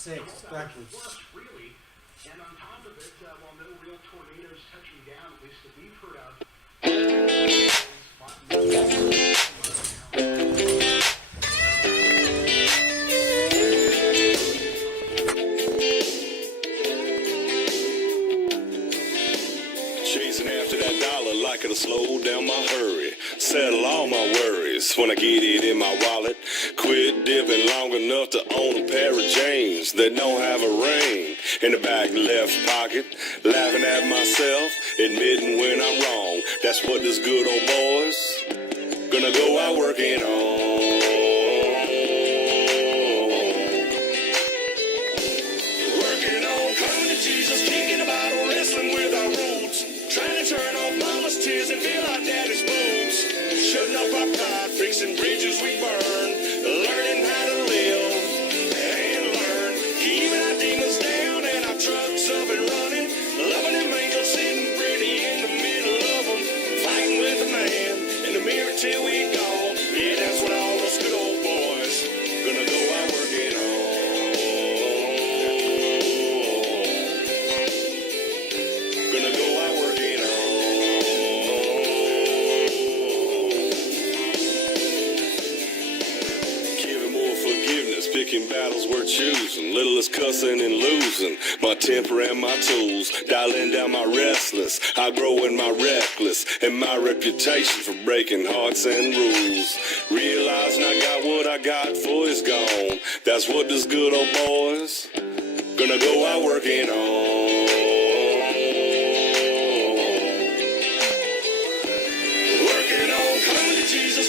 sakes, backwards. Really. And on top of it, while no real tornadoes touching down, at least that we've heard of. Chasing after that dollar like it'll slow down my hurry. Settle all my worries when I get it in my wallet. Quit dipping long enough to own a pair of jeans that don't have a ring in the back left pocket. Laughing at myself, admitting when I'm wrong. That's what this good old boy's gonna go out working on. Working on coming to Jesus, kicking about wrestling with our roots. Trying to turn off mama's tears and feel our daddy's boots. Shutting up our pride, fixing bridges we burn. Learning how to live and learn. Keeping our demons down and our trucks up and running. Loving them angels sitting pretty in the middle of them. Fighting with a man in the mirror till we gone. Yeah, that's what all us good old boys gonna go out working on. Gonna go out working on. Giving more forgiveness, picking battles we're choosing. Little is cussing and losing. My temper and my tools, dialing down my restless. I grow in my reckless, and my reputation for breaking hearts and rules. Realizing I got what I got for is gone. That's what this good old boys gonna go out working on. Working on coming to Jesus.